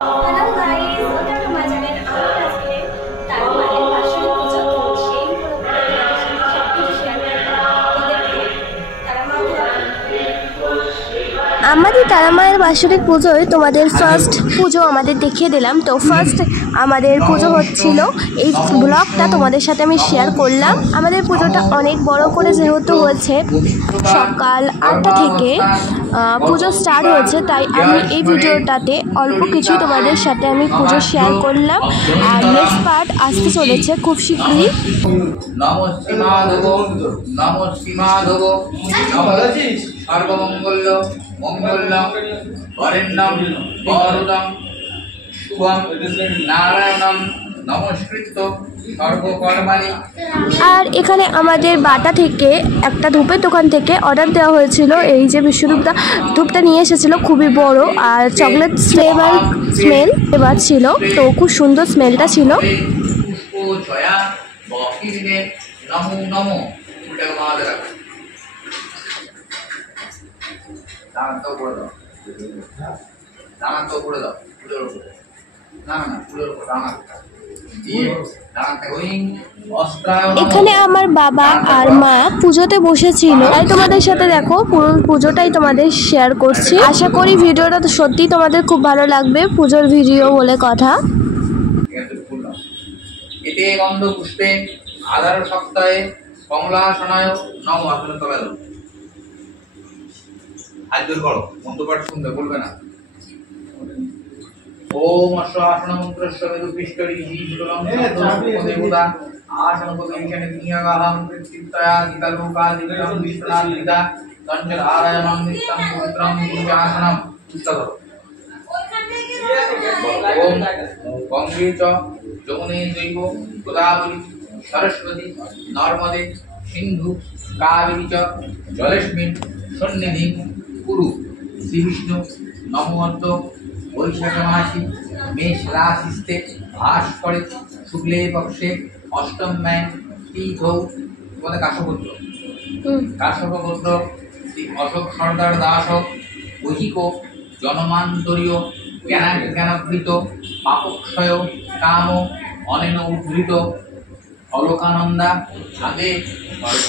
Hello guys, welcome to my channel. আমরা আজকে তারা মায়ের বাসর পুজো তো সেই সবকিছু শেয়ার আমাদের তারা মায়ের বাৎসরিক পুজোয় তোমাদের ফার্স্ট পুজো আমাদের দেখিয়ে দিলাম। তো ফার্স্ট আমাদের পুজো হচ্ছিল, এই ব্লগটা তোমাদের সাথে আমি শেয়ার করলাম। আমাদের পুজোটা অনেক বড় করে যেহেতু হয়েছে, সকাল 8টা থেকে পুজো স্টার্ট হয়েছে, তাই আমি এই ভিডিওটাতে অল্প কিছু তোমাদের সাথে আমি পুজো শেয়ার করলাম। আর নেক্সট পার্ট আসতে চলেছে খুব শীঘ্রই। সর্বমঙ্গল মঙ্গলম বরেণ্যম বরদম শুভম নারায়ণম নমস্কৃত্য সর্বকর্মাণি। আর এখানে আমাদের বাটা থেকে একটা ধূপের দোকান থেকে অর্ডার দেওয়া হয়েছিল। এই যে বিশ্বধূপটা ধূপটা নিয়ে এসেছিল, খুবই বড় আর চকলেট স্মেল এবার ছিল, তো খুব সুন্দর স্মেলটা ছিল। নমো নমো এখানে আমার বাবা আর মা পুজোতে বসেছিল, তাই তোমাদের সাথে দেখো পুরো পুজোটাই তোমাদের শেয়ার করছি। আশা করি ভিডিওটা তো সত্যি তোমাদের খুব ভালো লাগবে, পুজোর ভিডিও বলে কথা। এতে গন্ধ পুষ্পে আধার সপ্তাহে কমলাসনায় নম। আসলে তবে হাত জোর করো, মন্ত্রপাঠ শুনবে, বলবে না। ওম অশ্বআসন মন্ত্রস্য মেদুপিষ্টরি জীবলং দেবতা আসন পদৈকেন নিয়াগাহং কৃত্তয়া দিতালোকা দিগং বিশ্বনাথ দিতা তঞ্জল আরায়ণং নিত্যং পুত্রং দিব্যাসনম উত্তর। ওম গঙ্গে চ যমুনে জৈব গোদাবরী সরস্বতী নর্মদে সিন্ধু কাবেরী চ জলেস্মিন সন্নিধি কুরু। শ্রী বিষ্ণু নমঃ। বৈশাখ মাসে মেষ রাশিতে ভাস করে শুক্লে পক্ষে অষ্টম ম্যান তীর্থ তোমাদের কাশ্যপপুত্র শ্রী অশোক সর্দার দাস বহিক জনমান্তরীয় জ্ঞানাবৃত পাপক্ষয় কাম অনেন উদ্ধৃত অলোকানন্দা আগে গল্প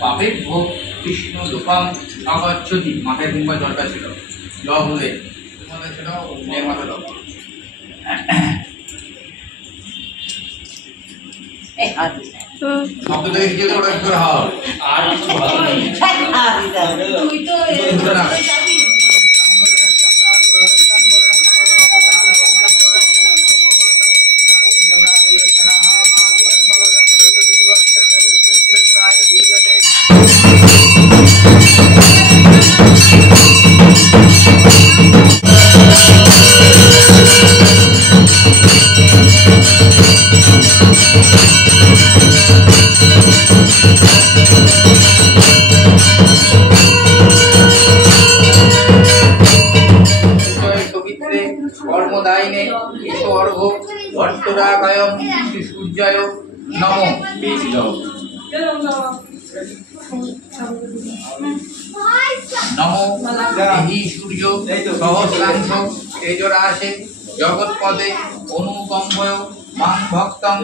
পাপের ভোগ কৃষ্ণ লোকম অগচ্ছতি। মাথায় কিংবা জলটা ছিল ল বলে ছিল মাথা ল। শব্দ থেকে গেলে ওটা কি করে হয় আর কিছু ভালো নেই। তুই তো কর্মদায়িনে ঈশ্বর্ঘ ভট্টরাকায় সূর্যায় নমঃ। নমো দেহি সূর্য সহস্রাংশ তেজরাশে জগৎপদে অনুকম্পয় মাং ভক্তং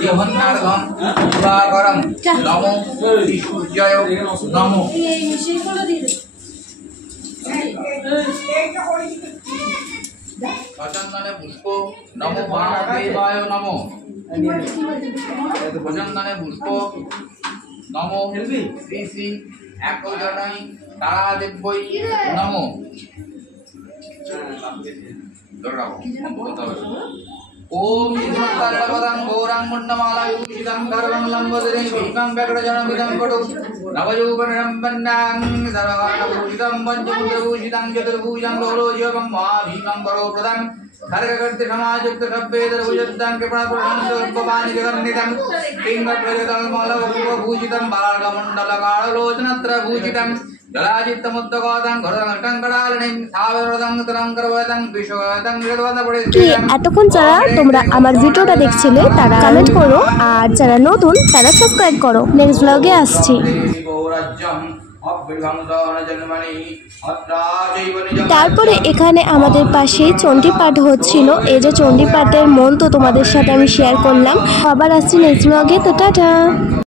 দেহন্নার্ঘং উপাকরং নমো শ্রী সূর্যায় নমঃ। সচন্দনে পুষ্প নমো মহাদেবায় নমঃ। সচন্দনে পুষ্প নমো শ্রী শ্রী একজনাই তারাদেব্যই নমঃ। ওম সত্তারপদং গৌরাং মুন্ডমালা বিভূষিতং ধর্মং লম্বোদরেং বিকং বেকটজনমিদং কটু নবযৌবনং বন্নাং সর্বকার্ণভূষিতং পঞ্চমুদ্রভূষিতং চতুর্ভুজং লোলোজয়ং মহাভীমং পরোপ্রদং খর্গকর্তে সমাযুক্ত সভ্যেদর্ভুজদ্দং কৃপণপুরংসর্পপানি জগন্নিতং পিঙ্গপ্রজতলমলভূষিতং বালার্গমণ্ডলকাললোচনত্রভূষিতং এতক্ষণ যারা তোমরা আমার ভিডিওটা দেখছিলে তারা কমেন্ট করো, আর যারা নতুন তারা সাবস্ক্রাইব করো। নেক্সট ব্লগে আসছি। তারপরে এখানে আমাদের পাশেই চণ্ডীপাঠ হচ্ছিল। এই যে চণ্ডীপাঠের মন্ত্র তোমাদের সাথে আমি শেয়ার করলাম। আবার আসছি নেক্সট ব্লগে, তো টাটা।